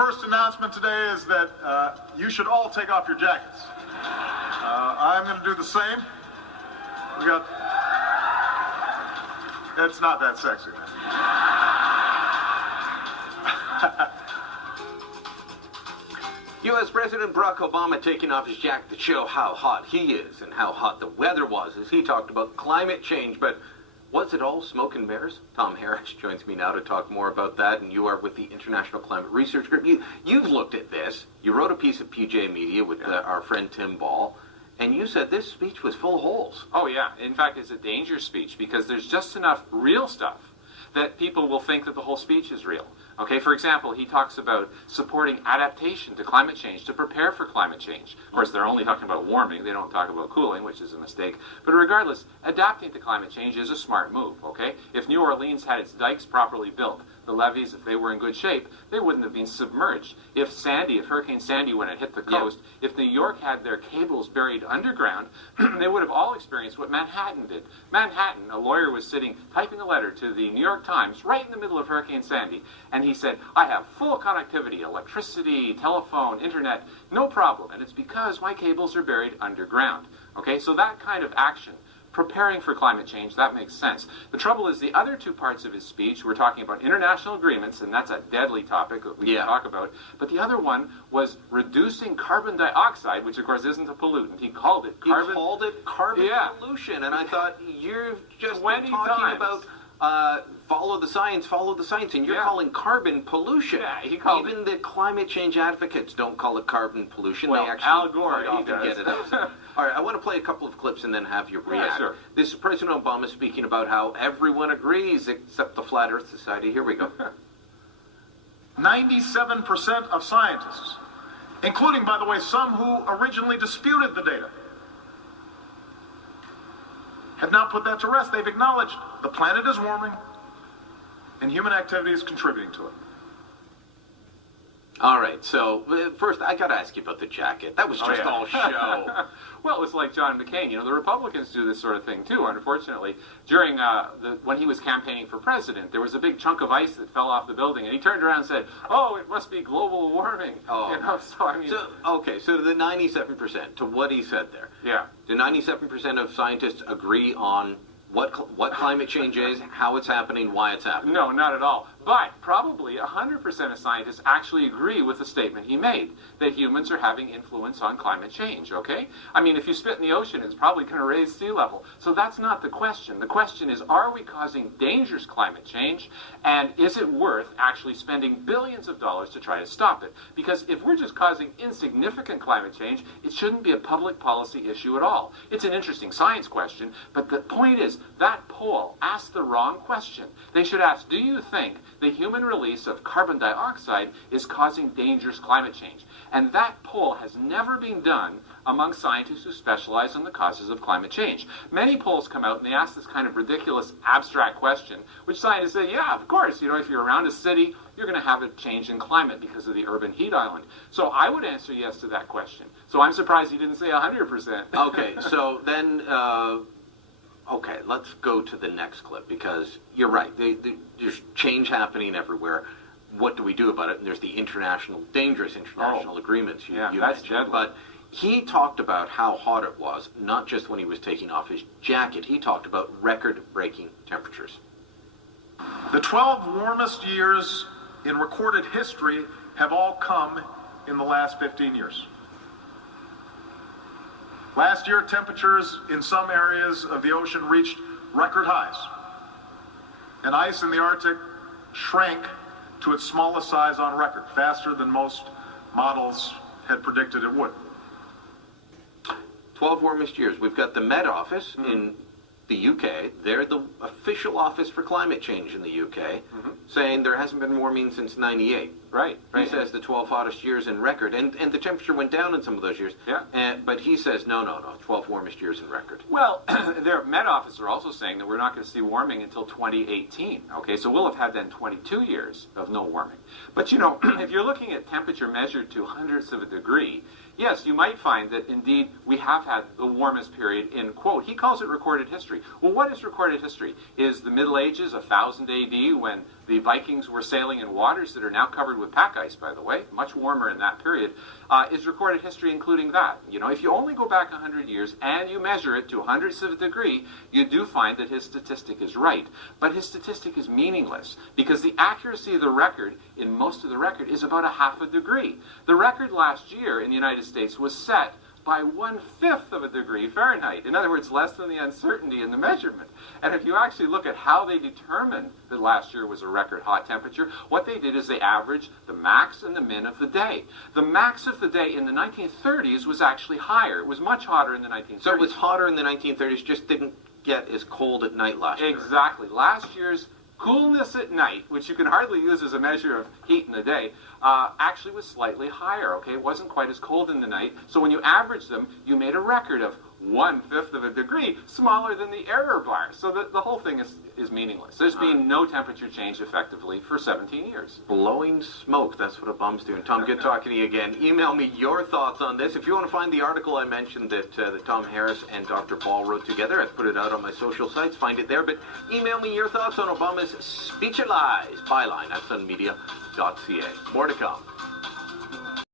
first announcement today is that you should all take off your jackets. I'm going to do the same. We got... It's not that sexy. U.S. President Barack Obama taking off his jacket to show how hot he is and how hot the weather was as he talked about climate change. But was it all smoke and mirrors? Tom Harris joins me now to talk more about that, and you are with the International Climate Research Group. You've looked at this. You wrote a piece at PJ Media with our friend Tim Ball, and you said this speech was full of holes. Oh, yeah. In fact, it's a dangerous speech because there's just enough real stuff that people will think that the whole speech is real. Okay, for example, he talks about supporting adaptation to climate change, to prepare for climate change. Of course, they're only talking about warming. They don't talk about cooling, which is a mistake. But regardless, adapting to climate change is a smart move, okay? If New Orleans had its dikes properly built, the levees, if they were in good shape, they wouldn't have been submerged. If Hurricane Sandy, when it hit the coast, if New York had their cables buried underground, they would have all experienced what Manhattan did. Manhattan, a lawyer was sitting, typing a letter to the New York Times right in the middle of Hurricane Sandy, and he said, I have full connectivity, electricity, telephone, internet, no problem, and it's because my cables are buried underground. Okay, so that kind of action, preparing for climate change, that makes sense. The trouble is the other two parts of his speech, we're talking about international agreements, and that's a deadly topic that we can talk about, but the other one was reducing carbon dioxide, which of course isn't a pollutant. He called it carbon pollution, and I thought, you're just talking about follow the science, and you're calling carbon pollution. Yeah, he called Even the climate change advocates don't call it carbon pollution. Well, they actually Al Gore, often get it out. All right, I want to play a couple of clips and then have you react. Yeah, sure. This is President Obama speaking about how everyone agrees except the Flat Earth Society. Here we go. 97% of scientists, including, by the way, some who originally disputed the data, have now put that to rest. They've acknowledged the planet is warming and human activity is contributing to it. All right, so first I got to ask you about the jacket. That was just all show. Well, it was like John McCain. You know, the Republicans do this sort of thing too, unfortunately. During when he was campaigning for president, there was a big chunk of ice that fell off the building, and he turned around and said, oh, it must be global warming. Oh. You know, so I mean... So the 97%, to what he said there. Yeah. Do 97% of scientists agree on what climate change is, how it's happening, why it's happening? No, not at all. But probably 100% of scientists actually agree with the statement he made, that humans are having influence on climate change, okay? I mean, if you spit in the ocean, it's probably going to raise sea level. So that's not the question. The question is, are we causing dangerous climate change? And is it worth actually spending billions of dollars to try to stop it? Because if we're just causing insignificant climate change, it shouldn't be a public policy issue at all. It's an interesting science question, but the point is, that poll asked the wrong question. They should ask, do you think the human release of carbon dioxide is causing dangerous climate change? And that poll has never been done among scientists who specialize in the causes of climate change. Many polls come out and they ask this kind of ridiculous abstract question, which scientists say, yeah, of course, you know, if you're around a city, you're going to have a change in climate because of the urban heat island. So I would answer yes to that question. So I'm surprised he didn't say 100%. Okay, so then... Okay, let's go to the next clip, because you're right. There's change happening everywhere. What do we do about it? And there's the dangerous international agreements you mentioned. But he talked about how hot it was, not just when he was taking off his jacket. He talked about record-breaking temperatures. The 12 warmest years in recorded history have all come in the last 15 years. Last year, temperatures in some areas of the ocean reached record highs, and ice in the Arctic shrank to its smallest size on record, faster than most models had predicted it would. 12 warmest years. We've got the Met Office in the UK. They're the official office for climate change in the UK, saying there hasn't been warming since 98. Right. He says the 12 hottest years in record, and the temperature went down in some of those years. Yeah. But he says, no, 12 warmest years in record. Well, their Met Office are also saying that we're not going to see warming until 2018. Okay, so we'll have had then 22 years of no warming. But, you know, if you're looking at temperature measured to hundredths of a degree, yes, you might find that indeed we have had the warmest period in, quote, he calls it recorded history. Well, what is recorded history? Is the Middle Ages, 1000 AD, when The Vikings were sailing in waters that are now covered with pack ice, by the way, much warmer in that period, is recorded history including that. If you only go back 100 years and you measure it to hundredths of a degree, you do find that his statistic is right. But his statistic is meaningless because the accuracy of the record in most of the record is about a half a degree. The record last year in the United States was set by 1/5 of a degree Fahrenheit. In other words, less than the uncertainty in the measurement. And if you actually look at how they determined that last year was a record hot temperature, what they did is they averaged the max and the min of the day. The max of the day in the 1930s was actually higher. It was much hotter in the 1930s. So it was hotter in the 1930s, just didn't get as cold at night last year. Exactly. Last year's coolness at night, which you can hardly use as a measure of heat in the day, actually was slightly higher, okay? It wasn't quite as cold in the night. So when you average them, you made a record of 1/5 of a degree, smaller than the error bar. So the whole thing is meaningless. There's been no temperature change effectively for 17 years. Blowing smoke, that's what a bum's doing. Tom, good talking to you again. Email me your thoughts on this. If you want to find the article I mentioned that Tom Harris and Dr. Ball wrote together, I've put it out on my social sites. Find it there. But email me your thoughts on Obama's Speech of Lies byline at sunmedia.ca. More to come.